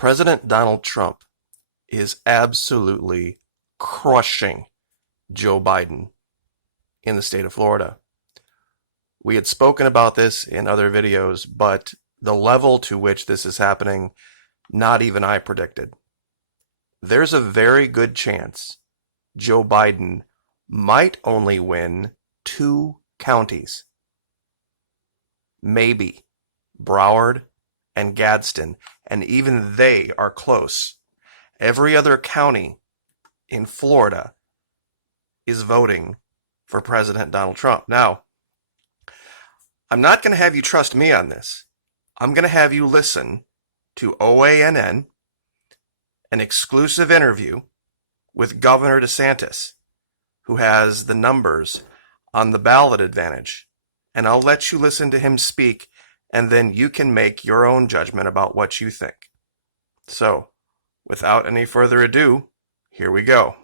President Donald Trump is absolutely crushing Joe Biden in the state of Florida. We had spoken about this in other videos, but the level to which this is happening, not even I predicted. There's a very good chance Joe Biden might only win 2 counties. Maybe Broward and Gadsden, and even they are close. Every other county in Florida is voting for President Donald Trump. Now, I'm not going to have you trust me on this. I'm going to have you listen to OANN, an exclusive interview with Governor DeSantis, who has the numbers on the ballot advantage. And I'll let you listen to him speak, and then you can make your own judgment about what you think. So, without any further ado, here we go.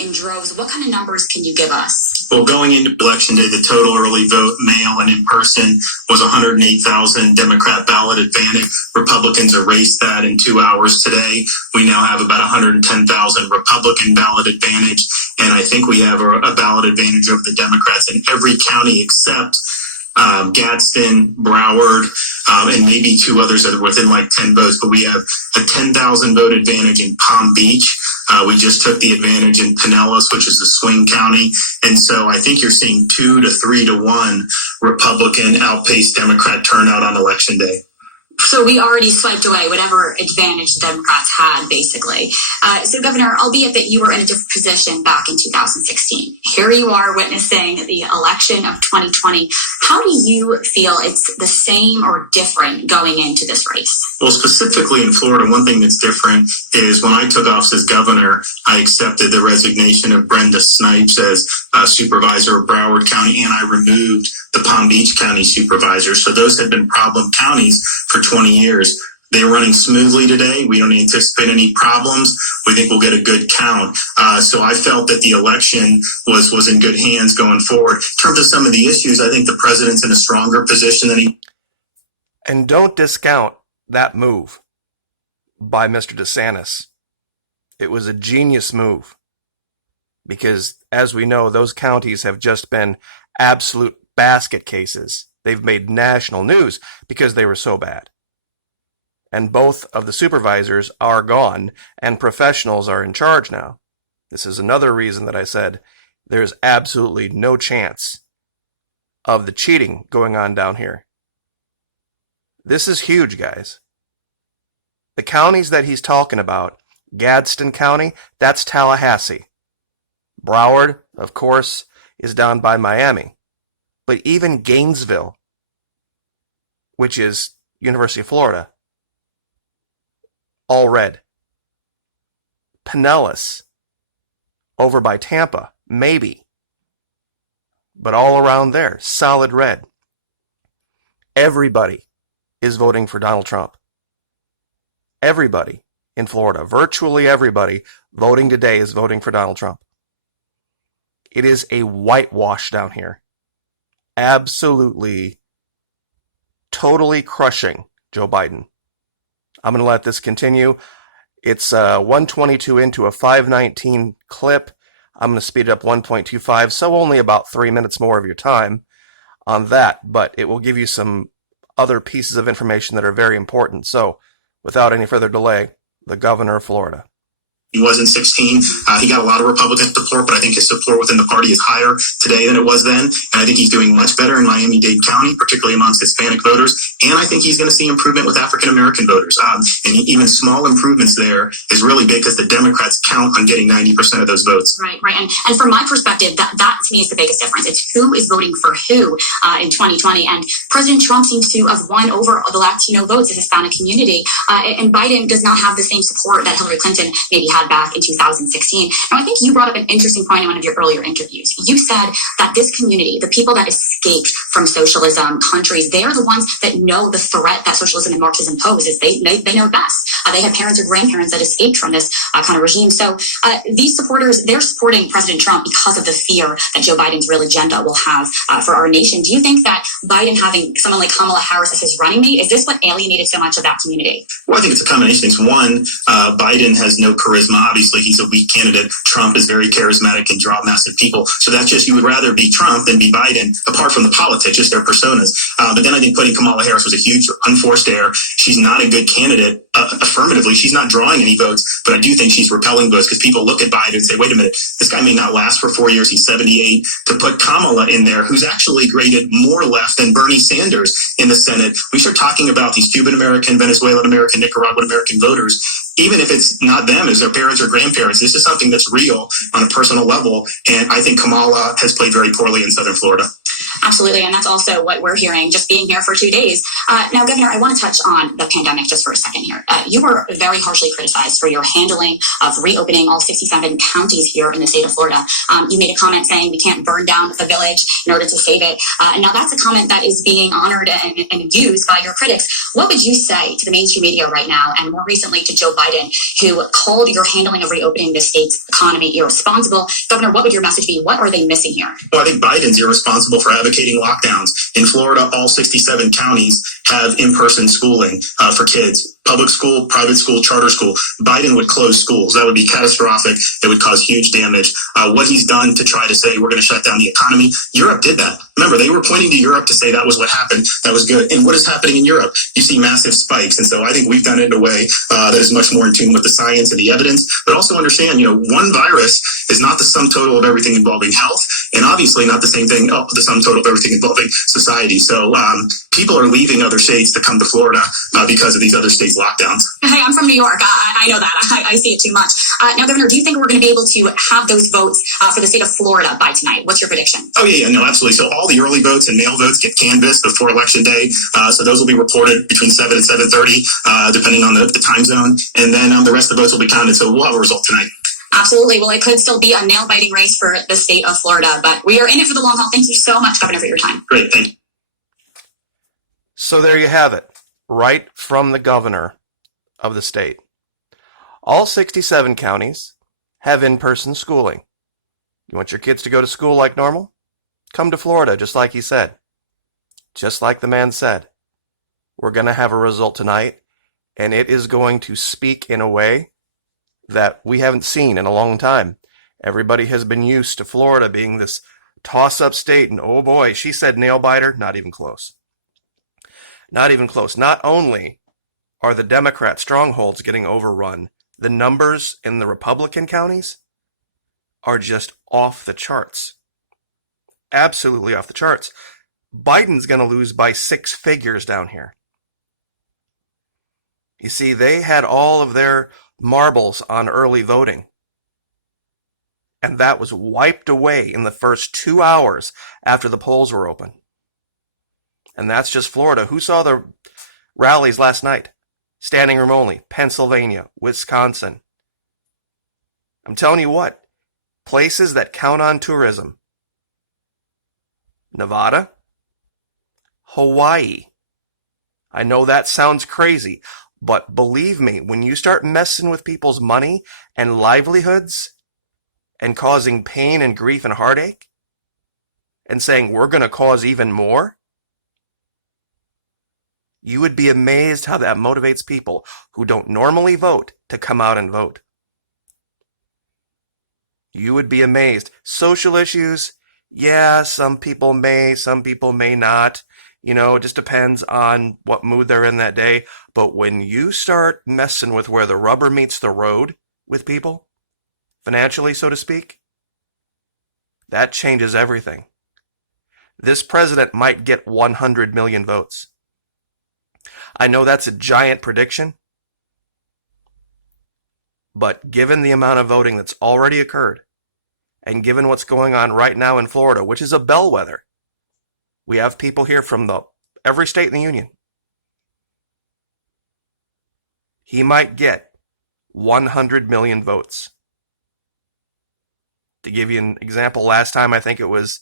In droves, what kind of numbers can you give us? Well, going into Election Day, the total early vote, mail and in person, was 108,000 Democrat ballot advantage. Republicans erased that in 2 hours today. We now have about 110,000 Republican ballot advantage, and I think we have a ballot advantage over the Democrats in every county except Gadsden, Broward, and maybe 2 others that are within like 10 votes, but we have a 10,000 vote advantage in Palm Beach. We just took the advantage in Pinellas, which is a swing county. And so I think you're seeing 2 to 3 to 1 Republican outpace Democrat turnout on Election Day. So we already swiped away whatever advantage the Democrats had, basically. So, Governor, albeit that you were in a different position back in 2016, here you are witnessing the election of 2020. How do you feel it's the same or different going into this race? Well, specifically in Florida, one thing that's different is when I took office as governor, I accepted the resignation of Brenda Snipes as supervisor of Broward County, and I removed the Palm Beach County supervisor. So those had been problem counties for 20 years. They're running smoothly today. We don't anticipate any problems. We think we'll get a good count. So I felt that the election was in good hands going forward. In terms of some of the issues, I think the president's in a stronger position than he. And don't discount that move by Mr. DeSantis. It was a genius move because, as we know, those counties have just been absolute basket cases. They've made national news because they were so bad. And both of the supervisors are gone and professionals are in charge now. This is another reason that I said there's absolutely no chance of the cheating going on down here. This is huge, guys. The counties that he's talking about, Gadsden County, that's Tallahassee. Broward, of course, is down by Miami. But even Gainesville, which is University of Florida, all red. Pinellas, over by Tampa, maybe. But all around there, solid red. Everybody is voting for Donald Trump. Everybody in Florida, virtually everybody voting today is voting for Donald Trump. It is a whitewash down here. Absolutely, totally crushing Joe Biden. I'm going to let this continue. It's 122 into a 519 clip. I'm going to speed it up 1.25, so only about 3 minutes more of your time on that, but it will give you some other pieces of information that are very important. So, without any further delay, the governor of Florida. He was in 16. He got a lot of Republican support, but I think his support within the party is higher today than it was then. And I think he's doing much better in Miami-Dade County, particularly amongst Hispanic voters. And I think he's going to see improvement with African-American voters. And even small improvements there is really big because the Democrats count on getting 90% of those votes. Right. And from my perspective, that to me is the biggest difference. It's who is voting for who in 2020. And President Trump seems to have won over the Latino votes, the Hispanic community. And Biden does not have the same support that Hillary Clinton maybe had back in 2016. And I think you brought up an interesting point in one of your earlier interviews. You said that this community, the people that escaped from socialism countries, they are the ones that know the threat that socialism and Marxism poses. They know best. They had parents or grandparents that escaped from this kind of regime. So these supporters, they're supporting President Trump because of the fear that Joe Biden's real agenda will have for our nation. Do you think that Biden having someone like Kamala Harris as his running mate, is this what alienated so much of that community? Well, I think it's a combination of things. One, Biden has no charisma. Obviously, he's a weak candidate. Trump is very charismatic and draw massive people. So that's just, you would rather be Trump than be Biden, apart from the politics, just their personas. But then I think putting Kamala Harris was a huge unforced error. She's not a good candidate. Affirmatively, she's not drawing any votes, but I do think she's repelling votes because people look at Biden and say, wait a minute, this guy may not last for 4 years. He's 78. To put Kamala in there, who's actually graded more left than Bernie Sanders in the Senate. We start talking about these Cuban American, Venezuelan American, Nicaraguan American voters. Even if it's not them, as their parents or grandparents, this is something that's real on a personal level. And I think Kamala has played very poorly in Southern Florida. Absolutely. And that's also what we're hearing just being here for 2 days. Now, Governor, I want to touch on the pandemic just for a second here. You were very harshly criticized for your handling of reopening all 67 counties here in the state of Florida. You made a comment saying we can't burn down the village in order to save it. Now, that's a comment that is being honored and used by your critics. What would you say to the mainstream media right now, and more recently to Joe Biden, who called your handling of reopening the state's economy irresponsible? Governor, what would your message be? What are they missing here? Well, I think Biden's irresponsible for advocating lockdowns. In Florida, all 67 counties have in-person schooling for kids. Public school, private school, charter school. Biden would close schools. That would be catastrophic. It would cause huge damage. What he's done to try to say we're going to shut down the economy, Europe did that. Remember, they were pointing to Europe to say that was what happened. That was good. And what is happening in Europe? You see massive spikes. And so I think we've done it in a way that is much more in tune with the science and the evidence, but also understand, one virus is not the sum total of everything involving health, and obviously not the same thing, the sum total of everything involving society. So people are leaving other states to come to Florida because of these other states' lockdowns. Hey, I'm from New York. I know that. I see it too much. Now, Governor, do you think we're going to be able to have those votes for the state of Florida by tonight? What's your prediction? Oh, yeah, no, absolutely. So all the early votes and mail votes get canvassed before Election Day. So those will be reported between 7 and 7:30, depending on the time zone. And then the rest of the votes will be counted. So we'll have a result tonight. Absolutely. Well, it could still be a nail-biting race for the state of Florida, but we are in it for the long haul. Thank you so much, Governor, for your time. Great. Thank you. So there you have it, right from the governor of the state. All 67 counties have in-person schooling. You want your kids to go to school like normal? Come to Florida, just like he said. Just like the man said. We're going to have a result tonight, and it is going to speak in a way that we haven't seen in a long time. Everybody has been used to Florida being this toss-up state, and oh boy, she said nail biter, not even close. Not even close. Not only are the Democrat strongholds getting overrun, the numbers in the Republican counties are just off the charts. Absolutely off the charts. Biden's going to lose by 6 figures down here. You see, they had all of their marbles on early voting. And that was wiped away in the first 2 hours after the polls were open. And that's just Florida. Who saw the rallies last night? Standing room only. Pennsylvania, Wisconsin. I'm telling you what, places that count on tourism. Nevada, Hawaii. I know that sounds crazy, but believe me, when you start messing with people's money and livelihoods and causing pain and grief and heartache and saying we're going to cause even more, you would be amazed how that motivates people who don't normally vote to come out and vote. You would be amazed. Social issues, yeah, some people may not. It just depends on what mood they're in that day. But when you start messing with where the rubber meets the road with people, financially, so to speak, that changes everything. This president might get 100 million votes. I know that's a giant prediction, but given the amount of voting that's already occurred, and given what's going on right now in Florida, which is a bellwether, we have people here from every state in the union. He might get 100 million votes. To give you an example, last time I think it was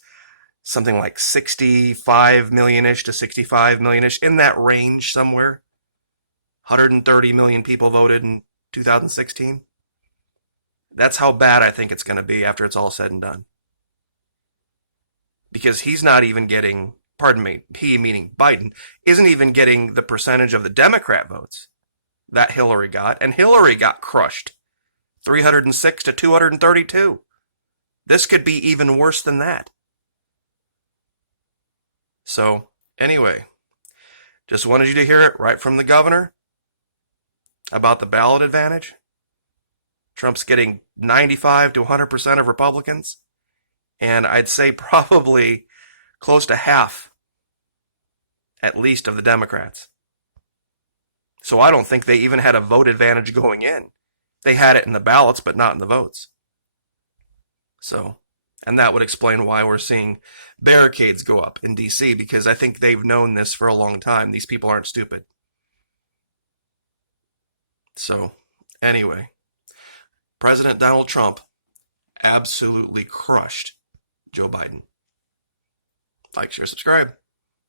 something like 65 million-ish to 65 million-ish, in that range somewhere. 130 million people voted in 2016. That's how bad I think it's going to be after it's all said and done. Because he's not even getting, pardon me, he meaning Biden, isn't even getting the percentage of the Democrat votes that Hillary got, and Hillary got crushed. 306 to 232. This could be even worse than that. So, anyway, just wanted you to hear it right from the governor about the ballot advantage. Trump's getting 95 to 100% of Republicans, and I'd say probably close to half, at least, of the Democrats. So I don't think they even had a vote advantage going in. They had it in the ballots, but not in the votes. So, and that would explain why we're seeing barricades go up in D.C., because I think they've known this for a long time. These people aren't stupid. So, anyway, President Donald Trump absolutely crushed Joe Biden. Like, share, subscribe.